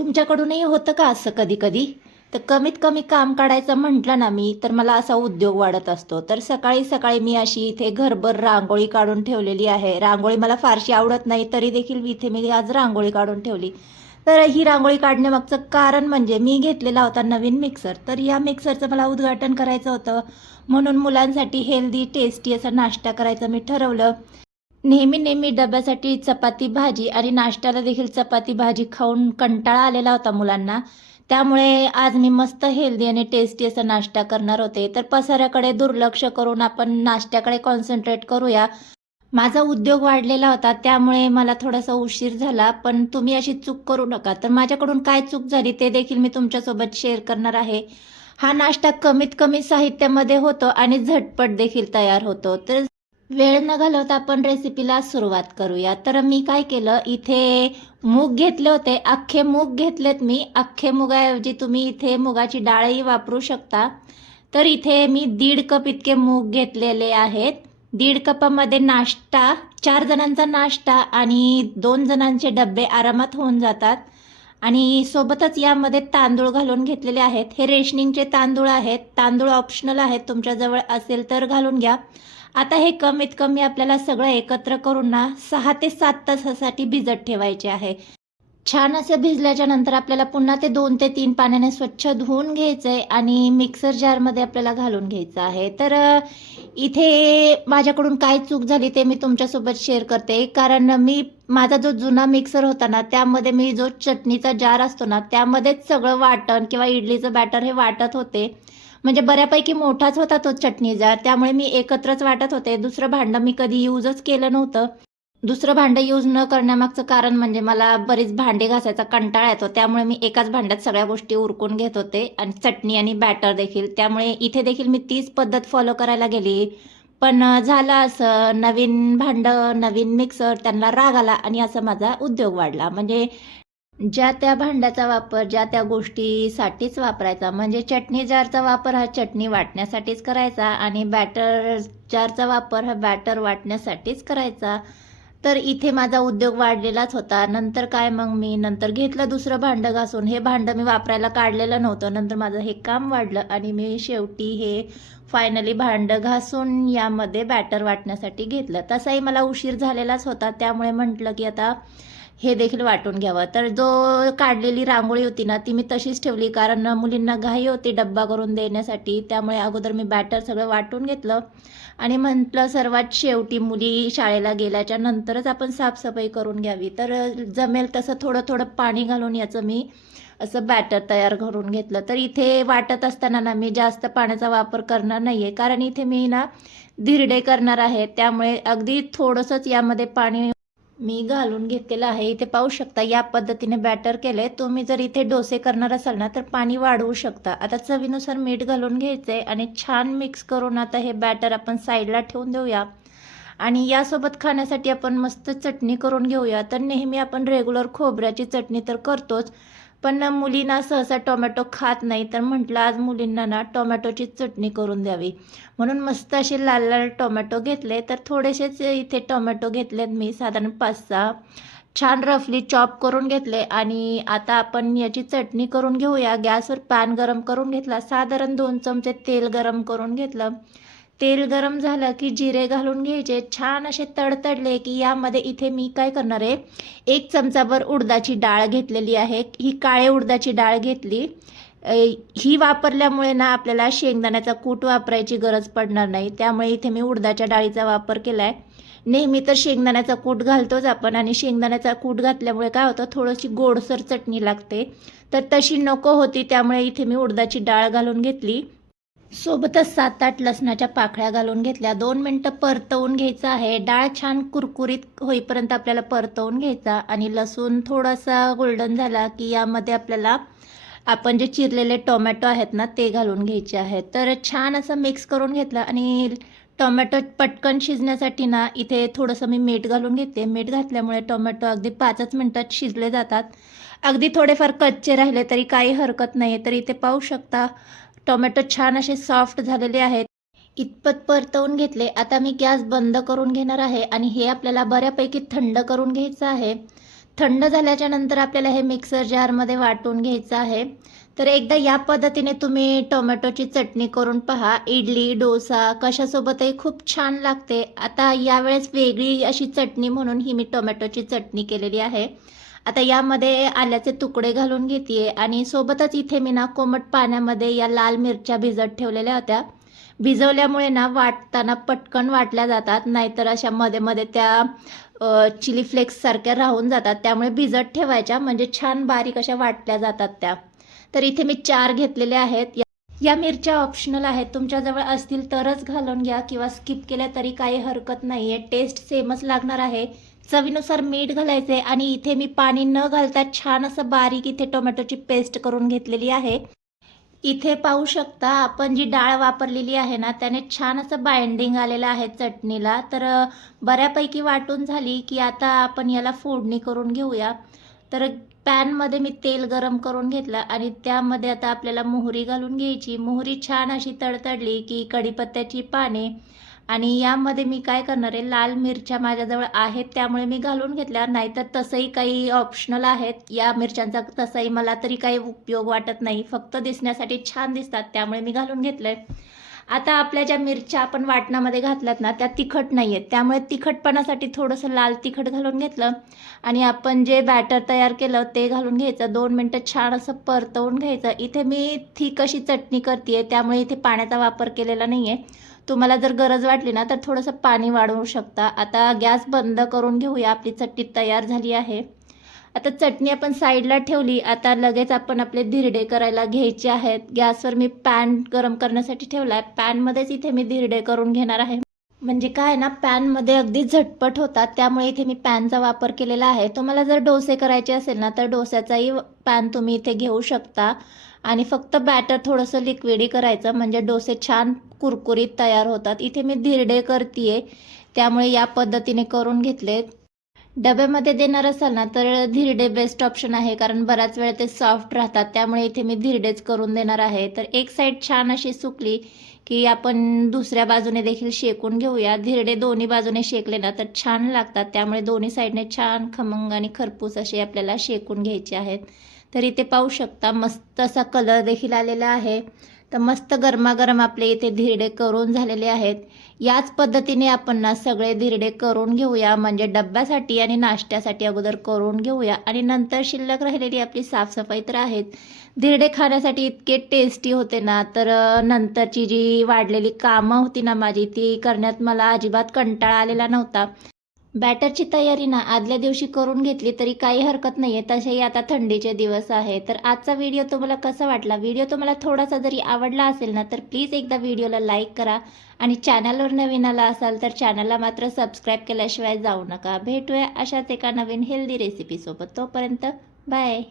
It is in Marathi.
तुमच्याकडूनही होतं का असं कधी कधी तर कमीत कमी काम काढायचं म्हटलं ना मी तर मला असा उद्योग वाढत असतो. तर सकाळी सकाळी मी अशी इथे घरभर रांगोळी काढून ठेवलेली आहे. रांगोळी मला फारशी आवडत नाही तरी देखील इथे मी आज रांगोळी काढून ठेवली. तर ही रांगोळी काढण्यामागचं कारण म्हणजे मी घेतलेला होता नवीन मिक्सर तर या मिक्सरचं मला उद्घाटन करायचं होतं. म्हणून मुलांसाठी हेल्दी टेस्टी असा नाश्ता करायचं मी ठरवलं. नेहमी नेहमी डब्यासाठी चपाती भाजी आणि नाश्त्याला देखील चपाती भाजी खाऊन कंटाळा आलेला होता मुलांना. त्यामुळे आज मी मस्त हेल्दी आणि टेस्टी असा नाश्ता करणार होते. तर पसाऱ्याकडे दुर्लक्ष करून आपण नाश्त्याकडे कॉन्सन्ट्रेट करूया. माझा उद्योग वाढलेला होता त्यामुळे मला थोडासा उशीर झाला पण तुम्ही अशी चूक करू नका. तर माझ्याकडून काय चूक झाली ते देखील मी तुमच्यासोबत शेअर करणार आहे. हा नाश्ता कमीत कमी साहित्यामध्ये होतो आणि झटपट देखील तयार होतो. तर वेळ न घालवता आपण रेसिपीला सुरुवात करूया. तर मी काय केलं इथे मूग घेतले होते. अख्खे मूग घेतलेत मी. अख्खे मुगाऐवजी तुम्ही इथे मुगाची डाळही वापरू शकता. तर इथे मी दीड कप इतके मूग घेतलेले आहेत. दीड कपामध्ये नाश्ता चार जणांचा नाश्ता आणि दोन जणांचे डबे आरामात होऊन जातात. आणि सोबतच यामध्ये तांदूळ घालून घेतलेले आहेत. हे रेशनिंगचे तांदूळ आहेत. तांदूळ ऑप्शनल आहेत. तुमच्याजवळ असेल तर घालून घ्या. आता हे कमीत कमी आपल्याला सगळं एकत्र करून ना सहा ते सात तासासाठी भिजत ठेवायचे आहे. छान असे भिजल्याच्या नंतर आपल्याला पुन्हा ते दोन ते तीन पाण्याने स्वच्छ धुवून घ्यायचं आहे आणि मिक्सर जारमध्ये आपल्याला घालून घ्यायचं आहे. तर इथे माझ्याकडून काय चूक झाली ते मी तुमच्यासोबत शेअर करते. कारण मी माझा जो जुना मिक्सर होता ना त्यामध्ये मी जो चटणीचा जार असतो ना त्यामध्येच सगळं वाटण किंवा इडलीचं बॅटर हे वाटत होते. म्हणजे बऱ्यापैकी मोठाच होता तो चटणी जार त्यामुळे मी एकत्रच वाटत होते. दुसरं भांडं मी कधी यूजच केलं नव्हतं. दुसरं भांडं यूज न करण्यामागचं कारण म्हणजे मला बरीच भांडे घासायचा कंटाळा येतो. त्यामुळे मी एकाच भांड्यात सगळ्या गोष्टी उरकून घेत होते. आणि चटणी आणि बॅटर देखील. त्यामुळे इथे देखील मी तीच पद्धत फॉलो करायला गेली. पण झालं असं. नवीन भांडं नवीन मिक्सर त्यांना राग आला आणि असा माझा उद्योग वाढला. म्हणजे ज्या त्या भांड्याचा वापर ज्या त्या गोष्टीसाठीच वापरायचा म्हणजे चटणी जारचा वापर हा चटणी वाटण्यासाठीच करायचा आणि बॅटर जारचा वापर हा बॅटर वाटण्यासाठीच करायचा. तर इथे माझा उद्योग वाढलेलाच होता. नंतर काय मग मी नंतर घेतलं दुसरं भांडं घासून. हे भांडं मी वापरायला काढलेलं नव्हतं. नंतर माझं हे काम वाढलं आणि मी शेवटी हे फायनली भांडं घासून यामध्ये बॅटर वाटण्यासाठी घेतलं. तसाही मला उशीर झालेलाच होता. त्यामुळे म्हटलं की आता हे देखील वाटून घ्यावं. तर जो काढलेली रांगोळी होती ना ती मी तशीच ठेवली. कारण मुलींना घाई होती डब्बा करून देण्यासाठी. त्यामुळे अगोदर मी बॅटर सगळं वाटून घेतलं. आणि म्हटलं सर्वात शेवटी मुली शाळेला गेल्याच्या नंतरच आपण साफसफाई करून घ्यावी. तर जमेल तसं थोडं थोडं पाणी घालून याचं मी असं बॅटर तयार करून घेतलं. तर इथे वाटत असताना ना मी जास्त पाण्याचा वापर करणार नाही आहे कारण इथे मी ना धिरडे करणार आहे. त्यामुळे अगदी थोडंसंच यामध्ये पाणी मी घालून घेतलेलं आहे. इथे पाहू शकता या पद्धतीने बॅटर केलंय. तुम्ही जर इथे डोसे करणार असाल ना तर पाणी वाढवू शकता. आता चवीनुसार मीठ घालून घ्यायचंय आणि छान मिक्स करून आता हे बॅटर आपण साईडला ठेवून देऊया. आणि यासोबत खाण्यासाठी आपण मस्त चटणी करून घेऊया. तर नेहमी आपण रेग्युलर खोबऱ्याची चटणी तर करतोच. पण मुलींना सहसा टोमॅटो खात नाही तर म्हटलं आज मुलींना ना टोमॅटोची चटणी करून द्यावी. म्हणून मस्त असे लाल लाल टोमॅटो घेतले तर थोडेसेच इथे टोमॅटो घेतलेत मी साधारण पाच सहा छान रफली चॉप करून घेतले आणि आता आपण याची चटणी करून घेऊया. गॅसवर पॅन गरम करून घेतला साधारण दोन चमचे तेल गरम करून घेतलं. तेल गरम झालं की जिरे घालून घ्यायचे छान असे तडतडले की यामध्ये इथे मी काय करणार आहे? एक चमचाभर उडदाची डाळ घेतलेली आहे. ही काळे उडदाची डाळ घेतली. ही वापरल्यामुळे ना आपल्याला शेंगदाण्याचा कूट वापरायची गरज पडणार नाही. त्यामुळे इथे मी उडदाच्या डाळीचा वापर केला आहे नेहमी तर शेंगदाण्याचा कूट घालतोच आपण आणि शेंगदाण्याचा कूट घातल्यामुळे काय होतं? थोडीशी गोडसर चटणी लागते. तर तशी नको होती त्यामुळे इथे मी उडदाची डाळ घालून घेतली. सोबतच सात आठ लसणाच्या पाकळ्या घालून घेतल्या. दोन मिनटं परतवून घ्यायचं आहे. डाळ छान कुरकुरीत होईपर्यंत आपल्याला परतवून घ्यायचा आणि लसूण थोडासा गोल्डन झाला की यामध्ये आपल्याला आपण जे चिरलेले टोमॅटो आहेत ना ते घालून घ्यायचे आहेत. तर छान असं मिक्स करून घेतलं आणि टोमॅटो पटकन शिजण्यासाठी ना इथे थोडंसं मी मीठ घालून घेते. मीठ घातल्यामुळे टोमॅटो अगदी पाचच मिनटात शिजले जातात. अगदी थोडेफार कच्चे राहिले तरी काही हरकत नाही तर इथे पाहू शकता टोमॅटो छान असे सॉफ्ट झालेले आहेत. इतपत परतवून घेतले. आता मी गॅस बंद करून घेणार आहे आणि हे आपल्याला बऱ्यापैकी थंड करून घ्यायचं आहे. थंड झाल्याच्यानंतर आपल्याला हे मिक्सर जारमध्ये वाटून घ्यायचं आहे. तर एकदा या पद्धतीने तुम्ही टोमॅटोची चटणी करून पहा. इडली डोसा कशासोबतही खूप छान लागते. आता यावेळेस वेगळी अशी चटणी म्हणून ही मी टोमॅटोची चटणी केलेली आहे. आता यामध्ये आल्याचे तुकडे घालून घेते आणि सोबतच इथे मी ना कोमट पाण्यामध्ये या लाल मिरच्या भिजत ठेवलेल्या होत्या. भिजवल्यामुळे ना वाटताना पटकन वाटल्या जातात. नाहीतर अशा मध्ये मध्ये त्या चिली फ्लेक्स सारख्या राहून जातात. त्यामुळे भिजत ठेवायच्या. म्हणजे छान बारीक अशा वाटल्या जातात त्या. तर इथे मी चार घेतलेले आहेत. या- मिरच्या ऑप्शनल आहेत. तुमच्याजवळ असतील तरच घालून घ्या किंवा स्किप केल्या तरी काही हरकत नाही आहे टेस्ट सेमच लागणार आहे. चवीनुसार मीठ घालायचे आणि इथे मी पाणी न घालता छान असं बारीक इथे टोमॅटोची पेस्ट करून घेतलेली आहे. इथे पाहू शकता आपण जी डाळ वापरलेली आहे ना त्याने छान असं बाइंडिंग आलेलं आहे चटणीला. तर बऱ्यापैकी वाटून झाली की आता आपण याला फोडणी करून घेऊया. तर पॅनमध्ये मी तेल गरम करून घेतलं आणि त्यामध्ये आता आपल्याला मोहरी घालून घ्यायची. मोहरी छान अशी तडतडली की कढीपत्त्याची पाने आणि यामध्ये मी काय करणार आहे लाल मिरच्या माझ्याजवळ आहेत त्यामुळे मी घालून घेतल्या. नाहीतर तसंही काही ऑप्शनल आहेत. या मिरच्यांचा तसाही मला तरी काही उपयोग वाटत नाही. फक्त दिसण्यासाठी छान दिसतात त्यामुळे मी घालून घेतलं आहे आता आपल्या ज्या मिरच्या आपण वाटणामध्ये घातल्यात ना त्या तिखट नाही आहेत त्यामुळे तिखटपणासाठी थोडंसं लाल तिखट घालून घेतलं आणि आपण जे बॅटर तयार केलं ते घालून घ्यायचं. दोन मिनटं छान असं परतवून घ्यायचं. इथे मी थिक अशी चटणी करते त्यामुळे इथे पाण्याचा वापर केलेला नाही आहे तुम्हाला जर गरज वाटली ना तर थोडंसं पाणी वाढवू शकता. आता गॅस बंद करून घेऊया. आपली चटणी तयार झाली आहे. आता चटणी आपण साईडला ठेवली आता लगेच आपण आपले धिरडे करायला घ्यायचे आहेत. गॅसवर मी पॅन गरम करण्यासाठी ठेवला आहे पॅनमध्येच इथे मी धिरडे करून घेणार आहे. म्हणजे काय ना पॅनमध्ये अगदी झटपट होतात त्यामुळे इथे मी पॅनचा वापर केलेला आहे. तुम्हाला जर डोसे करायचे असेल ना तर डोस्याचाही पॅन तुम्ही इथे घेऊ शकता. आणि फक्त बॅटर थोडंसं लिक्विडी करायचं म्हणजे डोसे छान कुरकुरीत तयार होतात. इथे मी धिरडे करते त्यामुळे या पद्धतीने करून घेतले डब्यामध्ये देणार असाल ना तर धिरडे बेस्ट ऑप्शन आहे. कारण बराच वेळ ते सॉफ्ट राहतात. त्यामुळे इथे मी धिरडेच करून देणार आहे. तर एक साईड छान अशी सुकली की आपण दुसऱ्या बाजूने देखील शेकून घेऊया. धिरडे दोन्ही बाजूने शेकले ना तर छान लागतात. त्यामुळे दोन्ही साईडने छान खमंग आणि खरपूस असे आपल्याला शेकून घ्यायचे आहेत. तर इथे पाहू शकता मस्त असा कलर देखील आलेला आहे. तर मस्त गरमागरम आपले इथे धिरडे करून झालेले आहेत. याच पद्धतीने आपण ना सगळे धिरडे करून घेऊया. म्हणजे डब्यासाठी आणि नाश्त्यासाठी अगोदर करून घेऊया. आणि नंतर शिल्लक राहिलेली आपली साफसफाई तर आहेत. धिरडे खाण्यासाठी इतके टेस्टी होते ना तर नंतरची जी वाढलेली कामं होती ना माझी ती करण्यात मला अजिबात कंटाळा आलेला नव्हता. बॅटरची तयारी ना आदल्या दिवशी करून घेतली तरी काही हरकत नाही आहे तसेही आता थंडीचे दिवस आहे. तर आजचा व्हिडिओ तुम्हाला कसा वाटला? व्हिडिओ तुम्हाला थोडासा जरी आवडला असेल ना तर प्लीज एकदा व्हिडिओला लाईक करा. आणि चॅनलवर नवीन आला असाल तर चॅनलला मात्र सबस्क्राईब केल्याशिवाय जाऊ नका. भेटूया अशाच एका नवीन हेल्दी रेसिपीसोबत तोपर्यंत बाय.